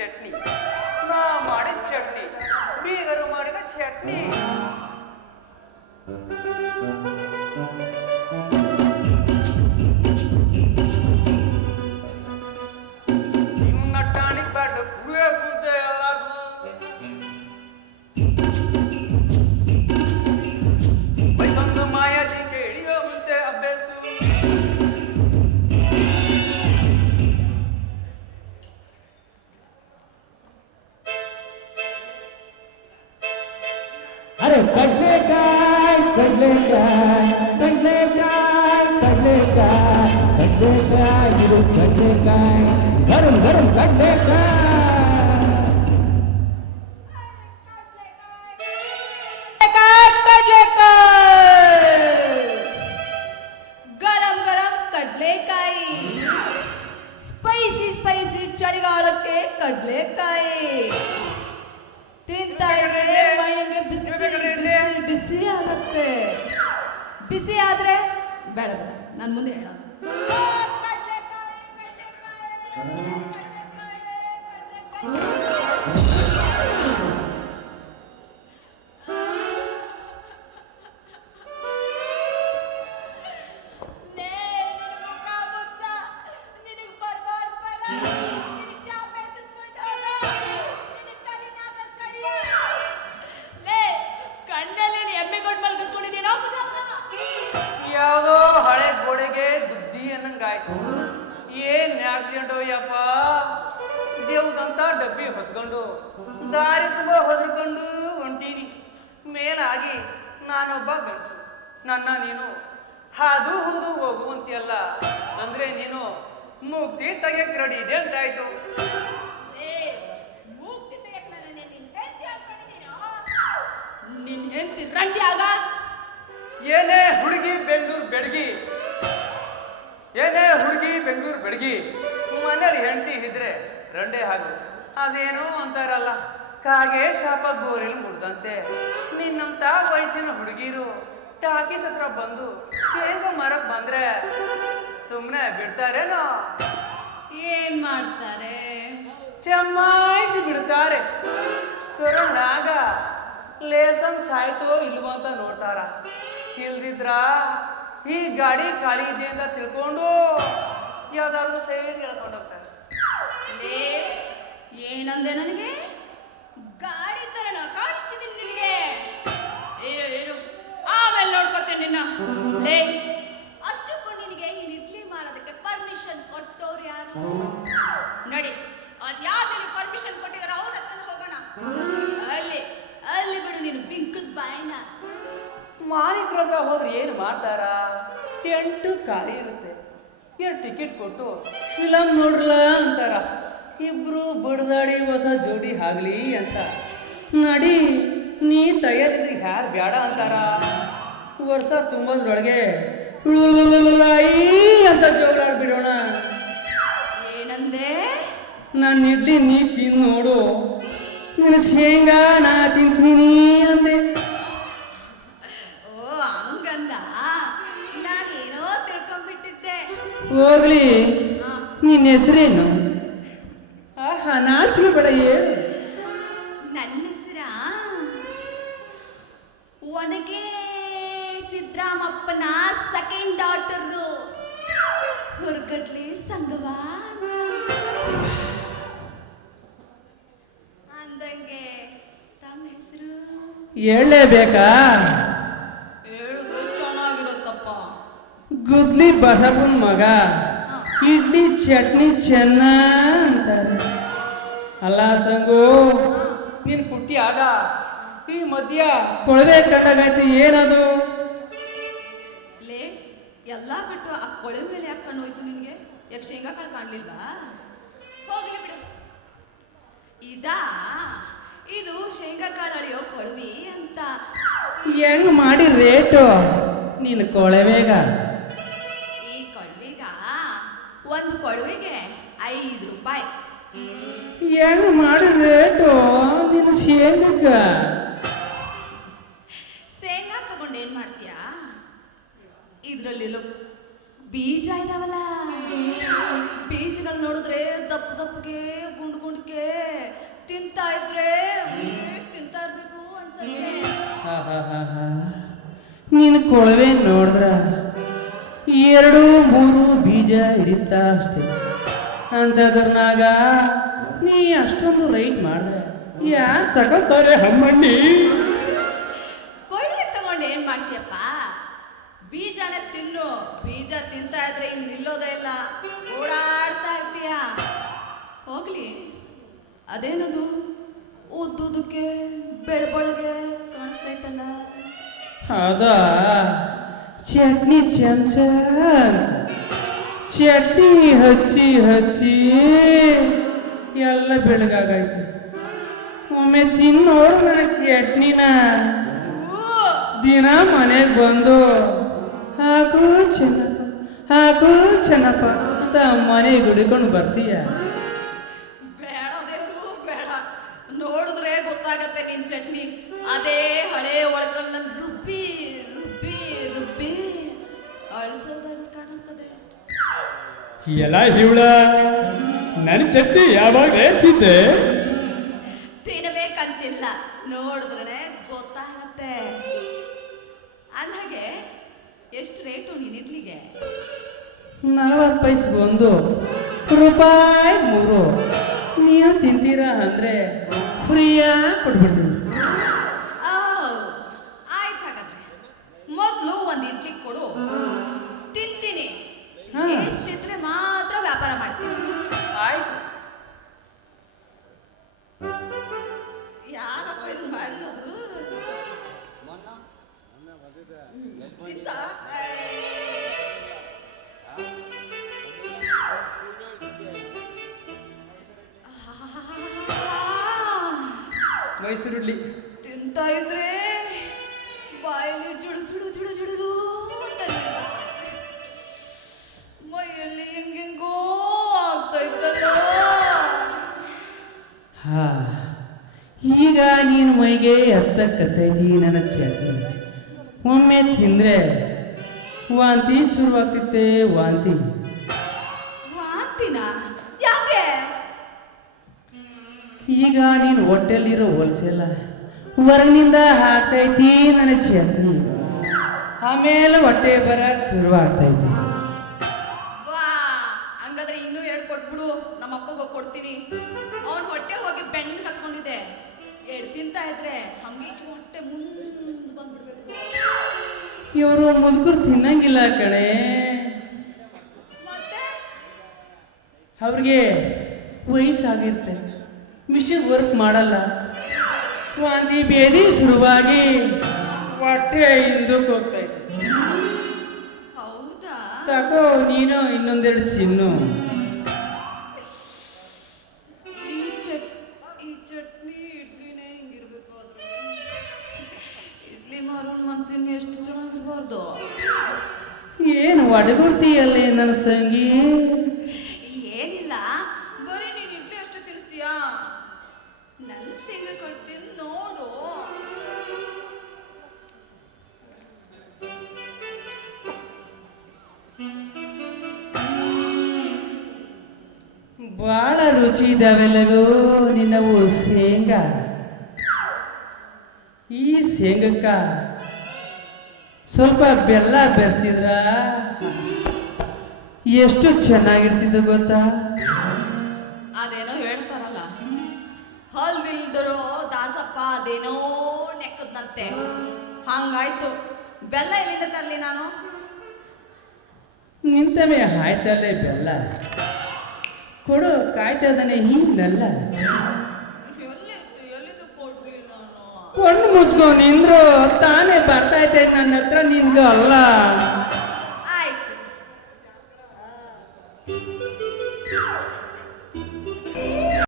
ಚಟ್ನಿ ನಾ ಗರಂ ಗರಂ ಕಡಲೆಕಾಯಿ ಗರಂ ಗರಂ ಕಡ್ಲೆಕಾಯಿ. ಸ್ಪೈಸಿ ಸ್ಪೈಸಿ ಚಳಿಗಾಲಕ್ಕೆ ಕಡ್ಲೆಕಾಯಿ. ತಿಂತಾ ಇದ್ರೆ ಮೈಗೆ ಬಿಸಿ ಬಿಸಿ ಬಿಸಿ ಆಗುತ್ತೆ. ಬಿಸಿ ಆದ್ರೆ ಬೇಡ ಬೇಡ. ನಾನು ಮುಂದೆ ಹೇಳೋದು. Amen. ಆಕ್ಸಿಡೆಂಟ್ ಯಪ್ಪ ದೇವ್ದಂತ ಡಬ್ಬಿ ಹೊತ್ಕೊಂಡು ದಾರಿ ತುಂಬ ಹೊದ್ಕೊಂಡು ಹೊಂಟೀನಿ. ಮೇಲಾಗಿ ನಾನೊಬ್ಬ ಗಂಡಸು. ನನ್ನ ನೀನು ಹಾದು ಹುದು ಹೋಗುವಂತೆಯಲ್ಲ ಅಂದ್ರೆ ನೀನು ಮುಕ್ತಿ ತೆಗೆಯಕ್ ರೆಡಿ ಇದೆ ಅಂತಾಯ್ತು. ಏನೇ ಹುಡುಗಿ ಬೆಂಗಳೂರು ಬೆಡಗಿ ಏನೇ ಹುಡುಗಿ ಬೆಂಗಳೂರು ಬೆಡಗಿ. ಮನೇಲಿ ಹೆಂಡತಿ ಇದ್ರೆ ರಂಡೆ ಹಾಗು ಅದೇನು ಅಂತಾರಲ್ಲ ಕಾಗೆ ಶಾಪ ಗೋರಿಲ್ ಮುಡ್ದಂತೆ. ನಿನ್ನಂತ ವಯಸ್ಸಿನ ಹುಡುಗಿರು ಟಾಕೀಸ್ ಹತ್ರ ಬಂದು ಶೇಂಗ ಮರಕ್ ಬಂದ್ರೆ ಸುಮ್ಮನೆ ಬಿಡ್ತಾರೇನೋ? ಏನ್ ಮಾಡ್ತಾರೆ? ಚಮ್ಮಾಯಿಸಿ ಬಿಡ್ತಾರೆ. ಕರುಣಾಗ ಲೇಸನ್ ಸಾಯ್ತೋ ಇಲ್ವೋ ಅಂತ ನೋಡ್ತಾರ. ಇಲ್ದಿದ್ರ ಈ ಗಾಡಿ ಖಾಲಿ ಇದೆ ಅಂತ ತಿಳ್ಕೊಂಡು ಯಾವ್ದಾದ್ರೂ ಸೇರಿ ಹೇಳ್ಕೊಂಡು ಹೋಗ್ತಾರೆ. ಲೇ, ಏನಂದೆ ನನಗೆ? ಗಾಡಿ ತರ ಕಾಣಿಸ್ತಿದ್ದೀನಿ ನಿನಗೆ. ಏನು ಏನು ಆಮೇಲೆ ನೋಡ್ಕೊತೇನೆ ನಿನ್ನ. ಲೇ ಅಷ್ಟಕ್ಕೂ ನಿನಗೆ ಇಲ್ಲಿ ಇಡ್ಲಿ ಮಾಡೋದಕ್ಕೆ ಪರ್ಮಿಷನ್ ಕೊಟ್ಟವ್ರು ಯಾರು? ನಡಿ ಅದ್ಯಾವ್ದು ಪರ್ಮಿಷನ್ ಕೊಟ್ಟಿದಾರೆ ಅವ್ರ ಮಾಲೀಕರ ಹತ್ರ ಹೋದ್ರೆ ಏನು ಮಾಡ್ತಾರ? ಟೆಂಟು ಖಾಲಿ ಇರುತ್ತೆ. ಎರಡು ಟಿಕೆಟ್ ಕೊಟ್ಟು ಫಿಲಮ್ ನೋಡ್ರಲ್ಲ ಅಂತಾರ. ಇಬ್ರು ಬಡದಾಡಿ ಹೊಸ ಜೋಡಿ ಆಗ್ಲಿ ಅಂತ. ನಡಿ ನೀ ತಯಾರಿದ್ರಿ ಯಾರು ಬೇಡ ಅಂತಾರ. ವರ್ಷ ತುಂಬೋದ್ರೊಳಗೆ ಅಂತ ಅಂತ ಜೋಗಳಾಡ್ಬಿಡೋಣ ಏನಂದೆ? ನಾನು ಇಡ್ಲಿ ನೀ ತಿಂದು ನೋಡು. ನಿನ್ನ ಶೇಂಗಾ ನಾ ತಿಂತೀನಿ ಅಂದೆ. ಹೋಗ್ಲಿ. ನಿನ್ನ ಹೆಸರೇನು? ಆಹಾ ನಾಚಿಕೆ ಬೇಡ ಹೇಳು. ನನ್ನ ಹೆಸರ? ಒನಗೆ ಸಿದ್ದರಾಮಪ್ಪನ ಸೆಕೆಂಡ್ ಡಾಟರು ಹುರ್ಗಡ್ಲಿ ಸಂಗವ ಅಂದಂಗೆ ತಮ್ಮ ಹೆಸರು? ಹೇಳಲೇಬೇಕಾ? ಗುದ್ಲಿ ಬಸಪ್ಪನ ಮಗ. ಇಡ್ಲಿ ಚಟ್ನಿ ಚೆನ್ನ ಅಂತಾರೆ. ಅಲ್ಲ ಸಂಗು ನೀನು ಕುಟ್ಟಿ ಆಗ. ಈ ಮಧ್ಯ ಕೊಳವೆ ಕಂಡಾಗೈತಿ ಏನದು? ಲೇ ಎಲ್ಲ ಬಿಟ್ಟು ಆ ಕೊಳವೆ ಮೇಲೆ ಯಾಕೆ ಕಣ್ಣು ಹೋಯ್ತು ನಿನ್ಗೆ? ಯಾಕೆ ಶೇಂಗಾ ಕಾಳು ಕಾಣ್ಲಿಲ್ವಾ? ಹೋಗ್ಲಿ ಬಿಡು. ಇದಾ ಇದು ಶೇಂಗಾ ಕಾಳು ಅಳಿಯೋ ಕೊಳವಿ ಅಂತ. ಹೆಂಗ್ ಮಾಡಿ ರೇಟು? ನೀನು ಕೊಳವೆಗ. ಕೊಳವಿಗ ಒಂದು ಕೊಡುವೆಗೆ ಐದು ರೂಪಾಯಿ. ಏನು ಮಾಡಿ ರೇಟು? ನಿನ್ನ ಶೇಂಗಕ್ಕ? ಶೇಂಗಾ ತಗೊಂಡು ಏನ್ ಮಾಡ್ತೀಯಾ? ಬೀಜ ಇದಾವಲ್ಲ. ಬೀಜಗಳು ನೋಡಿದ್ರೆ ದಪ್ಪ ದಪ್ಪಗೆ ಗುಂಡು ಗುಂಡ್ಕೆ ತಿಂತಾ ಇದ್ರೆ ತಿಂತಾ ಇರ್ಬೇಕು ಅನ್ಸತ್ತೆ. ನೀನು ಕೊಳವೆ ನೋಡಿದ್ರ ಎರಡು ಮೂರು ಬೀಜ ಹಿಡಿತ ಅಷ್ಟೇ. ಅಂತದ್ರನಾಗ ನೀ ಅಷ್ಟೊಂದು ರೈಟ್ ಮಾಡಿದ್ರೆ ಯಾರು ತಗೋತಾರೆ ಹಮ್ಮಣ್ಣಿ ಕೊಡುಗೆ ತಗೊಂಡು ಏನ್ ಮಾಡ್ತೀಯಪ್ಪ? ಬೀಜನ ತಿನ್ನು. ಬೀಜ ತಿಂತಾ ಇದ್ರೆ ಇಲ್ಲಿ ನಿಲ್ಲೋದೇ ಇಲ್ಲ. ಓಡಾಡ್ತಾ ಇರ್ತೀಯ. ಹೋಗ್ಲಿ. ಅದೇನದು? ಉದ್ದುದಕ್ಕೆ ಬೆಳ್ಬೊಳಗೆ ಕಾಣಿಸ್ತೈತಲ್ಲ ಅದ? ಚಟ್ನಿ ಚಮಚ ಚಟ್ನಿ ಹಚ್ಚಿ ಹಚ್ಚಿ ಎಲ್ಲ ಬೆಳಗಾಗೈತೆ ಒಮ್ಮೆ ತಿನ್ನೋಡು ನನ್ನ ಚಟ್ನಿನ ದಿನ ಮನೆಗೆ ಬಂದು, ಹಾಕು ಚೆನ್ನಪ್ಪ ಹಾಕು ಚೆನ್ನಪ್ಪ, ಅಂತ ಮನೆ ಗುಡಿಕೊಂಡು ಬರ್ತೀಯ? ಬೇಡ ದೇವರು, ಬೇಡ. ನೋಡಿದ್ರೆ ಗೊತ್ತಾಗತ್ತೆ ನಿನ್ ಚಟ್ನಿ ಅದೇ ಎಲ್ಲ ಹಿವಳ ನನ್ನ ಚಟ್ನಿ ಯಾವಾಗ ತಿಂದೆ ತಿನ್ಬೇಕಂತಿಲ್ಲ. ನೋಡಿದ್ರೆ ಗೊತ್ತಾಗತ್ತೆ. ಅಂದಾಗೆ ಎಷ್ಟು ರೇಟು ನೀನ್ ಇಡ್ಲಿಗೆ? ನಲವತ್ತು ಪೈಸೆಗೆ ಒಂದು. ರೂಪಾಯಿ ಮೂರು. ನೀವು ತಿಂತೀರಾ ಅಂದರೆ ಫ್ರೀಯಾಗಿ ಕೊಟ್ಬಿಡ್ತೀನಿ. ಮೈಗೆ ಹತ್ತಕ್ಕತ್ತೈತಿ ನನ್ನ ಚಾತಿ ಒಮ್ಮೆ ತಿಂದ್ರೆ ವಾಂತಿ ಶುರುವಾಗ್ತಿತ್ತೆ ವಾಂತಿ. ವಾಂತಿನ? ಯಾಕೆ? ಈಗ ನೀನು ಹೊಟ್ಟೆಲಿರೋ ಹೋಲ್ಸೆಲ್ಲ ಹೊರಗಿನಿಂದ ಹಾಕ್ತೈತಿ ನನ್ನ ಚಟ್ನಿ ಆಮೇಲೆ ಹೊಟ್ಟೆ ಬರಕ್ ಶುರುವಾಗ್ತೈತಿ. ವಾ ಹಂಗಾದ್ರೆ ಇನ್ನೂ ಎರಡು ಕೊಟ್ಬಿಡು ನಮ್ಮ ಅಪ್ಪಗೆ ಕೊಡ್ತೀನಿ. ಅವನ್ ಹೊಟ್ಟೆ ಹೋಗಿ ಬೆಣ್ಣೆ ಕತ್ಕೊಂಡಿದೆ ಎರಡು ತಿಂತಾ ಇದ್ರೆ ಹಂಗೆ ಹೊಟ್ಟೆ ಮುಂದೆ ಬಂದ್ಬಿಡ್ಬೇಕು. ಇವರು ಮುದುಕರು ತಿನ್ನಂಗಿಲ್ಲ ಕಣೆ. ಮತ್ತೆ? ಅವ್ರಿಗೆ ವಯಸ್ಸಾಗಿರುತ್ತೆ. ಮಿಷಿನ್ ವರ್ಕ್ ಮಾಡಲ್ಲ. ವಾಂತಿ ಬೇದಿ ಶುರುವಾಗಿ ಹೊಟ್ಟೆ ಹಿಂದಕ್ಕೆ ಹೋಗ್ತಾ ಹೌದಾ? ತಗೋ ನೀನು ಇನ್ನೊಂದೆರಡು ಚಿನ್ನು ಮಾರೋನ್ ಮನ್ಸಿನ ಎಷ್ಟು ಚೆನ್ನಾಗಿರ್ಬಾರ್ದು ಏನು ಒಡಗುಡ್ತೀಯಲ್ಲೇ ನನ್ನ ಸಂಗಿ? ಏನಿಲ್ಲ. ಬರೀ ನೀನು ಇಡ್ಲಿ ಅಷ್ಟು ತಿನ್ನಿಸ್ತೀಯಾ? ನನ್ನ ಶೇಂಗ ಕೊಡ್ತೀನಿ ನೋಡು. ಭಾಳ ರುಚಿ ಇದಾವೆಲ್ಲವೂ ನಿನ್ನವು ಶೇಂಗಾ. ಶೇಂಗಕ್ಕ ಸ್ವಲ್ಪ ಬೆಲ್ಲ ಬೆರ್ತಿದ್ರ? ಎಷ್ಟು ಚೆನ್ನಾಗಿರ್ತಿತ್ತು ಗೊತ್ತಾ? ಅದೇನೋ ಹೇಳ್ತಾರಲ್ಲ ಹಲ್ದಿಲ್ದರೋ ದಾಸಪ್ಪ ಅದೇನೋ ನೆಕ್ಕದಂತೆ ಹಂಗಾಯ್ತು. ಬೆಲ್ಲ ಎಲ್ಲಿಂದ ತರಲಿ ನಾನು? ನಿಂತವೇ ಆಯ್ತಲ್ಲೇ ಬೆಲ್ಲ. ಕೊಡು ಕಾಯ್ತದನೆ ಹಿಂದಲ್ಲ ಎಲ್ಲಿತ್ತು ಎಲ್ಲಿಂದ ಕೊಡ್ಲಿ ನಾನು ಕಣ್ಣು ಮುಚ್ಕೊ ನಿಂದ್ರು ತಾನೇ ಬರ್ತಾ ಇದ್ದೆ ನನ್ನ ಹತ್ರ ನಿನ್ಗೂ ಅಲ್ಲ.